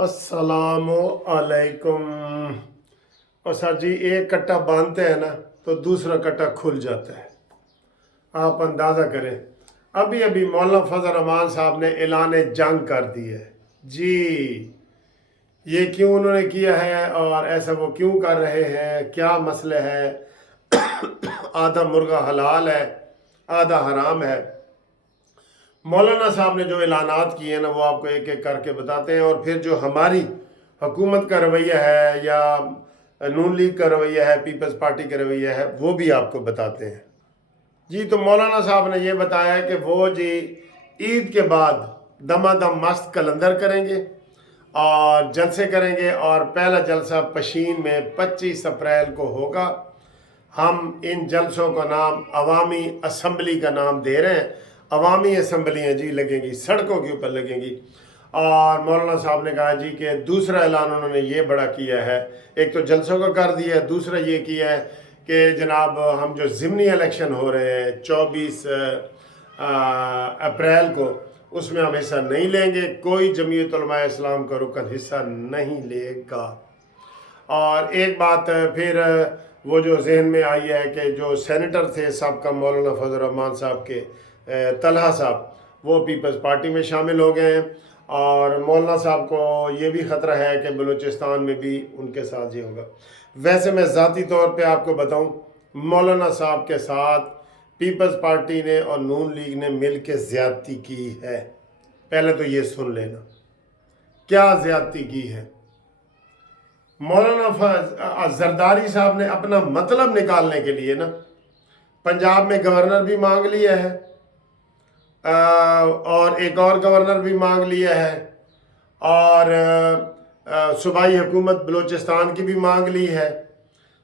अस्सलामु अलैकुम। और सर जी, एक कट्टा बांधते हैं ना तो दूसरा कट्टा खुल जाता है। आप अंदाज़ा करें, अभी अभी मौलाना फजल रहमान साहब ने ऐलान जंग कर दी है जी। ये क्यों उन्होंने किया है और ऐसा वो क्यों कर रहे हैं, क्या मसले है? आधा मुर्गा हलाल है, आधा हराम है। मौलाना साहब ने जो ऐलानात किए हैं ना, वो आपको एक एक करके बताते हैं। और फिर जो हमारी हुकूमत का रवैया है या नून लीग का रवैया है, पीपल्स पार्टी का रवैया है, वो भी आपको बताते हैं जी। तो मौलाना साहब ने ये बताया कि वो जी ईद के बाद दमादम मस्त कलंदर करेंगे और जलसे करेंगे, और पहला जलसा पशीन में 25 अप्रैल को होगा। हम इन जलसों का नाम अवामी असम्बली का नाम दे रहे हैं। अवामी असम्बलियाँ जी लगेंगी, सड़कों के ऊपर लगेंगी। और मौलाना साहब ने कहा जी कि दूसरा ऐलान उन्होंने ये बड़ा किया है, एक तो जलसों का कर दिया है, दूसरा ये किया है कि जनाब हम जो ज़िमनी इलेक्शन हो रहे हैं 24 अप्रैल को, उसमें हम हिस्सा नहीं लेंगे। कोई जमीयत उलमा इस्लाम का रुकन हिस्सा नहीं लेगा। और एक बात फिर वो जो जहन में आई है कि जो सेनेटर थे सबका मौलाना फजल रहमान साहब के तलहा साहब, वो पीपल्स पार्टी में शामिल हो गए हैं। और मौलाना साहब को ये भी ख़तरा है कि बलूचिस्तान में भी उनके साथ ये होगा। वैसे मैं ज़ाती तौर पे आपको बताऊं, मौलाना साहब के साथ पीपल्स पार्टी ने और नून लीग ने मिल के ज़्यादती की है। पहले तो ये सुन लेना क्या ज़्यादती की है। मौलाना जरदारी साहब ने अपना मतलब निकालने के लिए ना पंजाब में गवर्नर भी मांग लिया है और एक और गवर्नर भी मांग लिया है, और सूबाई हुकूमत बलूचिस्तान की भी मांग ली है,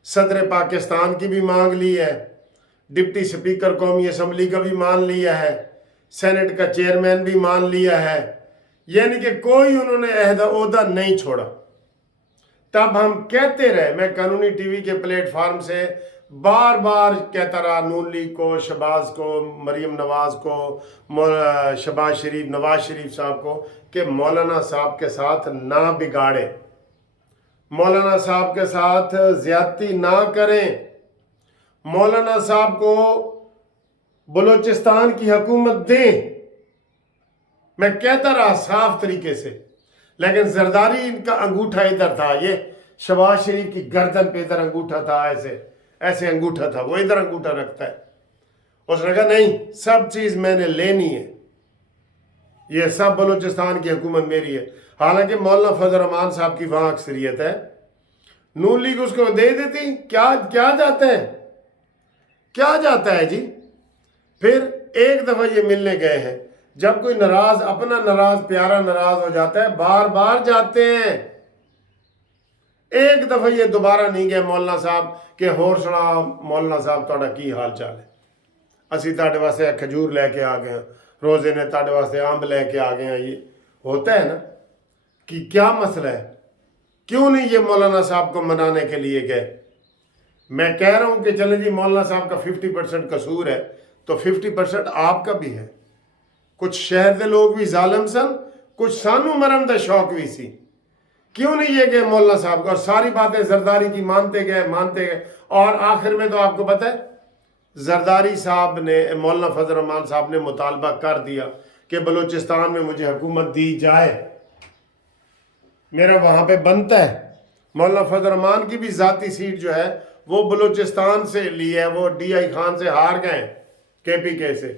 सदर पाकिस्तान की भी मांग ली है, डिप्टी स्पीकर कौमी असम्बली का भी मान लिया है, सेनेट का चेयरमैन भी मान लिया है। यानी कि कोई उन्होंने ओहदा नहीं छोड़ा। तब हम कहते रहे, मैं कानूनी टीवी के प्लेटफार्म से बार बार कहता रहा नून लीग को, शहबाज को, मरीम नवाज को, शहबाज शरीफ, नवाज शरीफ साहब को कि मौलाना साहब के साथ ना बिगाड़े, मौलाना साहब के साथ ज्यादती ना करें, मौलाना साहब को बलूचिस्तान की हुकूमत दें। मैं कहता रहा साफ तरीके से, लेकिन जरदारी इनका अंगूठा इधर था, ये शहबाज शरीफ की गर्दन पे इधर अंगूठा था, ऐसे ऐसे अंगूठा था, वो इधर अंगूठा रखता है। उसने कहा नहीं, सब चीज़ मैंने लेनी है, ये सब बलूचिस्तान की हुकूमत मेरी है। हालांकि मौलाना फजल रहमान साहब की वहाँ अक्सरियत है, नून लीग उसको दे देती। क्या क्या जाता है, क्या जाता है जी। फिर एक दफ़ा ये मिलने गए हैं, जब कोई नाराज, अपना नाराज प्यारा नाराज हो जाता है, बार बार जाते हैं। एक दफ़ा ये दोबारा नहीं गए मौलाना साहब कि होर सुना मौलाना साहब तुहाडा की हाल चाल है, असी तुहाडे वास्ते खजूर लैके आ गए हैं, रोज़े ने तुहाडे वास्ते अंब लैके आ गए हैं। ये होता है ना कि क्या मसला है, क्यों नहीं ये मौलाना साहब को मनाने के लिए गए? मैं कह रहा हूँ कि चलें जी, मौलाना साहब का 50% कसूर है तो 50% आपका भी है। कुछ शहर के लोग भी जालिम सन, कुछ सानू मरन का शौक भी सी। क्यों नहीं ये गए मौलाना साहब को, और सारी बातें जरदारी की मानते गए। और आखिर में तो आपको पता है, जरदारी साहब ने, मौलाना फजल रहमान साहब ने मुतालबा कर दिया कि बलूचिस्तान में मुझे हुकूमत दी जाए, मेरा वहाँ पे बनता है। मौलाना फजल रहमान की भी ज़ाती सीट जो है वो बलूचिस्तान से ली है, वो DI खान से हार गए KPK से।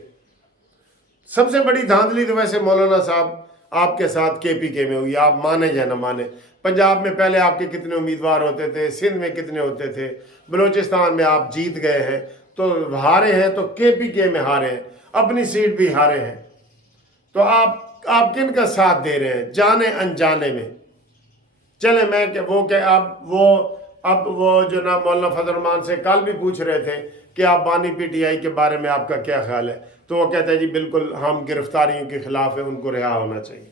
सबसे बड़ी धांधली तो वैसे मौलाना साहब आपके साथ KPK में हुई, आप माने या ना माने। पंजाब में पहले आपके कितने उम्मीदवार होते थे, सिंध में कितने होते थे, बलूचिस्तान में आप जीत गए हैं, तो हारे हैं तो KPK में हारे हैं, अपनी सीट भी हारे हैं। तो आप किन का साथ दे रहे हैं जाने अनजाने में? चले मैं अब वो जो ना मौलाना फजल रहमान से कल भी पूछ रहे थे कि आप बानी PTI के बारे में आपका क्या ख्याल है, तो वो कहते हैं जी बिल्कुल हम गिरफ्तारियों के खिलाफ है, उनको रिहा होना चाहिए।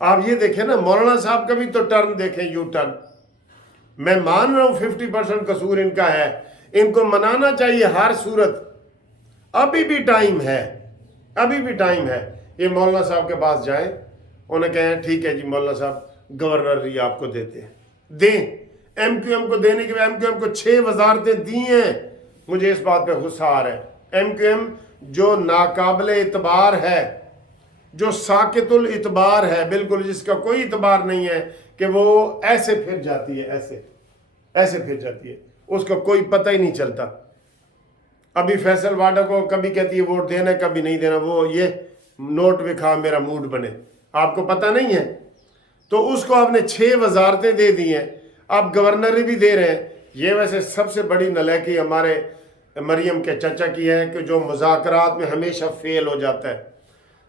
आप ये देखें ना, मौलाना साहब का भी तो टर्न देखें, यू टर्न। मैं मान रहा हूँ 50% कसूर इनका है, इनको मनाना चाहिए हर सूरत। अभी भी टाइम है, अभी भी टाइम है। ये मौलाना साहब के पास जाएं, उन्हें कहें ठीक है जी मौलाना साहब, गवर्नरी आपको देते हैं। दें, MQM को देने के बाद MQM को 6 वजारतें दी हैं। मुझे इस बात पे गुस्सा आ रहा है। MQM जो नाकाबिले इतबार है, जो साकितुल इतबार है, बिल्कुल जिसका कोई इतबार नहीं है, कि वो ऐसे फिर जाती है, ऐसे फिर जाती है, उसका कोई पता ही नहीं चलता। अभी फैसल वाडा को कभी कहती है वोट देना, कभी नहीं देना, वो ये नोट विखा मेरा मूड बने, आपको पता नहीं है। तो उसको आपने 6 वजारतें दे दी हैं, आप गवर्नरी भी दे रहे हैं। ये वैसे सबसे बड़ी नलायकी हमारे मरियम के चचा की है कि जो मुज़ाकरात में हमेशा फेल हो जाता है,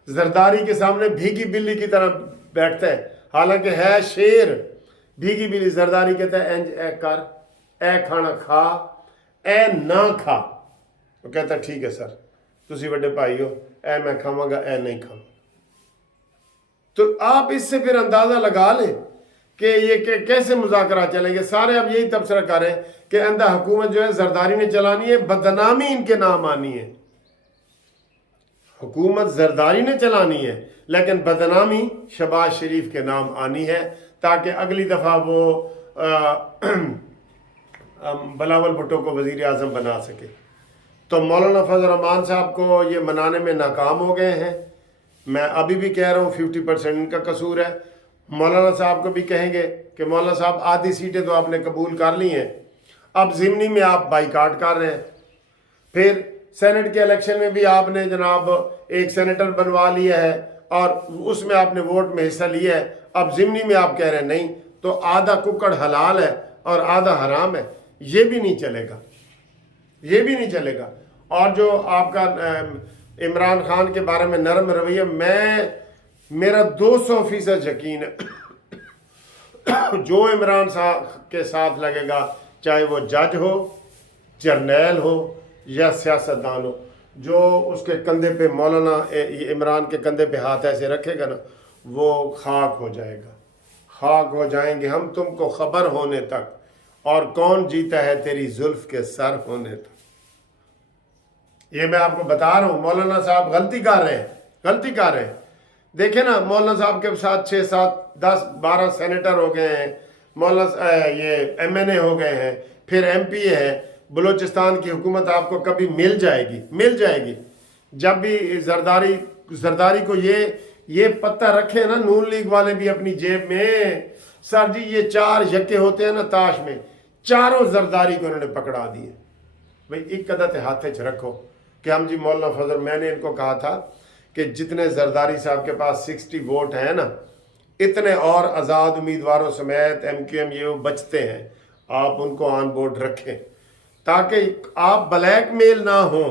जरदारी के सामने भीगी बिल्ली की तरह बैठता है, हालांकि है शेर। भीगी बिल्ली, जरदारी कहता है इंज ए कर, ए खाना खा, ए ना खा। वो कहता है ठीक है सर, तुसी बड़े भाई हो, ए मैं खावांगा, ए नहीं खाऊंगा। तो आप इससे फिर अंदाजा लगा लें कि ये कैसे मुज़ाकरा चलेंगे। सारे अब यही तबसरा कर रहे हैं कि अंधा हुकूमत जो है जरदारी ने चलानी है, बदनामी इनके नाम आनी है। हुकूमत जरदारी ने चलानी है, लेकिन बदनामी शहबाज शरीफ के नाम आनी है, ताकि अगली दफ़ा वो बिलावल भुट्टो को वज़ीर आज़म बना सके। तो मौलाना फजल रहमान साहब को ये मनाने में नाकाम हो गए हैं। मैं अभी भी कह रहा हूँ 50% इनका कसूर है। मौलाना साहब को भी कहेंगे कि मौलाना साहब आधी सीटें तो आपने कबूल कर ली हैं, अब ज़िमनी में आप बाइकाट कर रहे हैं। फिर सेनेट के इलेक्शन में भी आपने जनाब एक सेनेटर बनवा लिया है और उसमें आपने वोट में हिस्सा लिया है, अब ज़िमनी में आप कह रहे हैं नहीं। तो आधा कुक्कड़ हलाल है और आधा हराम है, ये भी नहीं चलेगा, ये भी नहीं चलेगा। और जो आपका इमरान खान के बारे में नरम रवैया, मेरा 200% यकीन है जो इमरान साहब के साथ लगेगा, चाहे वो जज हो, जर्नैल हो या सियासतदान हो, जो उसके कंधे पे मौलाना इमरान के कंधे पे हाथ ऐसे रखेगा ना, वो खाक हो जाएगा, खाक हो जाएंगे हम तुमको खबर होने तक, और कौन जीता है तेरी जुल्फ के सर होने तक। ये मैं आपको बता रहा हूँ। मौलाना साहब गलती कर रहे हैं, गलती कर रहे हैं। देखे ना, मौलाना साहब के साथ 6, 7, 10, 12 सेनेटर हो गए हैं, मौलाना ये MNA हो गए हैं, फिर MP है। बलूचिस्तान की हुकूमत आपको कभी मिल जाएगी, मिल जाएगी। जब भी जरदारी को ये पत्ता रखे ना नून लीग वाले भी अपनी जेब में, सर जी ये 4 यक्के होते हैं ना ताश में, चारों जरदारी को इन्होंने पकड़ा दिए। भाई एक कदत हाथे च रखो कि हम जी मौलाना फजल, मैंने इनको कहा था कि जितने जरदारी साहब के पास 60 वोट हैं ना, इतने और आज़ाद उम्मीदवारों समेत MQM ये बचते हैं, आप उनको ऑन बोर्ड रखें ताकि आप ब्लैकमेल ना हो।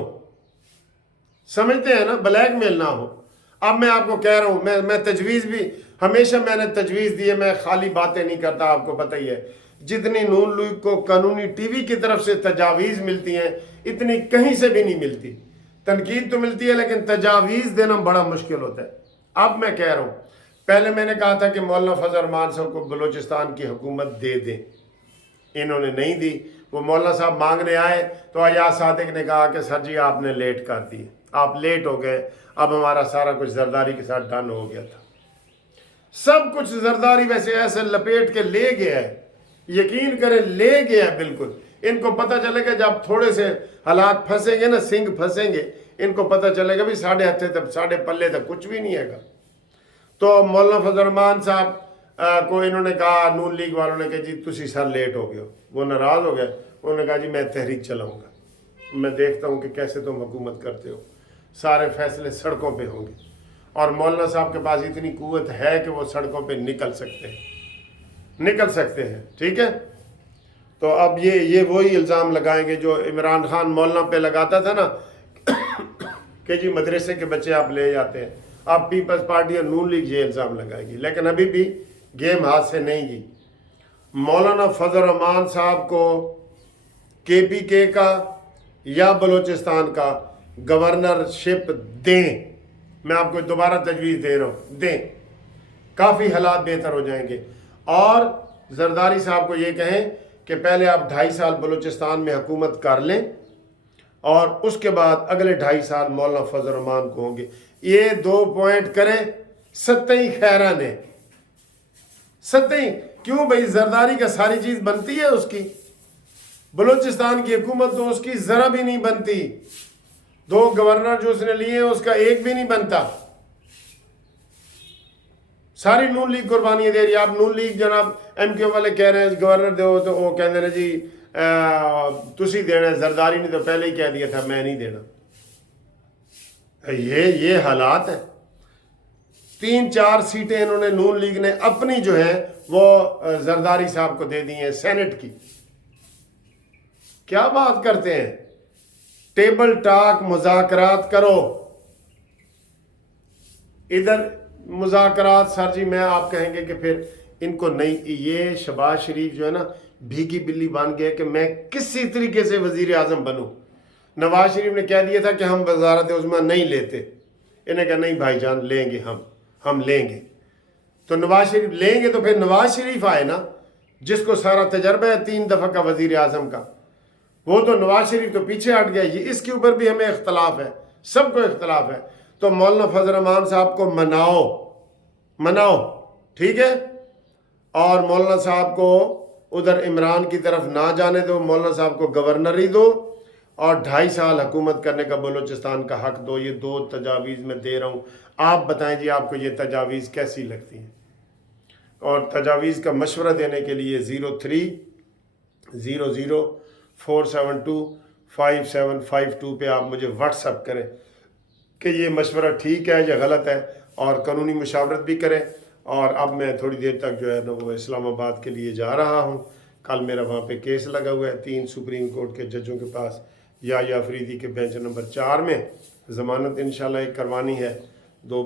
समझते हैं ना, ब्लैकमेल ना हो। अब मैं आपको कह रहा हूँ, मैं तजवीज़ भी हमेशा मैंने तजवीज़ दी है, मैं खाली बातें नहीं करता, आपको पता ही है। जितनी नून लीग को कानूनी TV की तरफ से तजावीज़ मिलती हैं, इतनी कहीं से भी नहीं मिलती। तनकीद तो मिलती है, लेकिन तजावीज़ देना बड़ा मुश्किल होता है। अब मैं कह रहा हूँ, पहले मैंने कहा था कि मौलाना फजल रहमान साहब को बलूचिस्तान की हुकूमत दे दें, इन्होंने नहीं दी। वो मौलाना साहब मांगने आए तो अयाज सादिक ने कहा कि सर जी आपने लेट कर दी, आप लेट हो गए, अब हमारा सारा कुछ जरदारी के साथ डन हो गया था। सब कुछ जरदारी वैसे ऐसे लपेट के ले गया है, यकीन करें ले गया है बिल्कुल। इनको पता चलेगा जब थोड़े से हालात फंसेंगे ना, सिंग फंसेंगे, इनको पता चलेगा भी साढ़े हत्थे तक, साढ़े पल्ले तक कुछ भी नहीं है। तो मौलाना फजल रहमान साहब को इन्होंने कहा, नून लीग वालों ने कहा जी तुसी सर लेट हो गए हो। वो नाराज़ हो गए, उन्होंने कहा जी मैं तहरीक चलाऊंगा, मैं देखता हूँ कि कैसे तुम हुकूमत करते हो, सारे फैसले सड़कों पे होंगे। और मौलाना साहब के पास इतनी कुव्वत है कि वो सड़कों पे निकल सकते हैं, निकल सकते हैं, ठीक है। तो अब ये वही इल्ज़ाम लगाएंगे जो इमरान खान मौलाना पे लगाता था ना कि जी मदरसे के बच्चे आप ले जाते हैं। अब पीपल्स पार्टी और नून लीग ये इल्ज़ाम लगाएगी, लेकिन अभी भी गेम हाथ से नहीं गई। मौलाना फजल रहमान साहब को KPK का या बलूचिस्तान का गवर्नरशिप दें, मैं आपको दोबारा तजवीज़ दे रहा हूँ, दें, काफ़ी हालात बेहतर हो जाएंगे। और जरदारी साहब को ये कहें कि पहले आप 2.5 साल बलूचिस्तान में हुकूमत कर लें और उसके बाद अगले 2.5 साल मौलाना फजल रहमान को होंगे। ये 2 पॉइंट करें, सत्तई खैरा ने सत्य क्यों भाई, जरदारी का सारी चीज बनती है उसकी, बलूचिस्तान की हुकूमत तो उसकी जरा भी नहीं बनती, 2 गवर्नर जो उसने लिए उसका एक भी नहीं बनता, सारी नून लीग कुर्बानियां दे रही है। आप नून लीग जनाब MQ वाले कह रहे हैं गवर्नर दो, तो वो कहते हैं जी तुसी देना, जरदारी ने तो पहले ही कह दिया था मैं नहीं देना। ये हालात है। 3-4 सीटें इन्होंने नून लीग ने अपनी जो है वो जरदारी साहब को दे दी हैं सेनेट की। क्या बात करते हैं, टेबल टॉक मुज़ाकरात करो। इधर मुज़ाकरात सर जी मैं आप कहेंगे कि फिर इनको नहीं, ये शहबाज शरीफ जो है ना भीगी बिल्ली बन गया कि मैं किसी तरीके से वजीर आज़म बनूं। नवाज शरीफ ने कह दिया था कि हम वजारत उज़्मा नहीं लेते, इन्हें कहा नहीं भाईजान लेंगे, हम लेंगे। तो नवाज शरीफ लेंगे तो फिर नवाज शरीफ आए ना, जिसको सारा तजर्बा है 3 दफ़ा का वजीर आज़म का, वो तो नवाज शरीफ तो पीछे हट गया। ये इसके ऊपर भी हमें इख्तलाफ है, सबको इख्तलाफ है। तो मौलाना फजल रहमान साहब को मनाओ, ठीक है, और मौलाना साहब को उधर इमरान की तरफ ना जाने दो, मौलाना साहब को गवर्नर ही दो और 2.5 साल हुकूमत करने का बलूचिस्तान का हक दो। ये 2 तजावीज़ मैं दे रहा हूँ, आप बताएं जी आपको ये तजावीज़ कैसी लगती हैं। और तजावीज़ का मशवरा देने के लिए 030047255752 पे आप मुझे व्हाट्सअप करें कि ये मशवरा ठीक है या गलत है, और कानूनी मशावरत भी करें। और अब मैं थोड़ी देर तक जो है ना वो इस्लामाबाद के लिए जा रहा हूँ। कल मेरा वहाँ पे केस लगा हुआ है 3 सुप्रीम कोर्ट के जजों के पास, या अफरीदी के बेंच नंबर 4 में ज़मानत इंशाल्लाह एक करवानी है, 2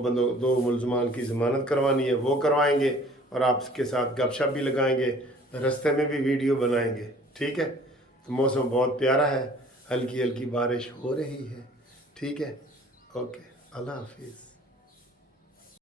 मुलजमान की ज़मानत करवानी है, वो करवाएंगे और आपके साथ गपशप भी लगाएंगे, रास्ते में भी वीडियो बनाएंगे, ठीक है। तो मौसम बहुत प्यारा है, हल्की हल्की बारिश हो रही है, ठीक है। ओके, अल्लाह हाफिज़।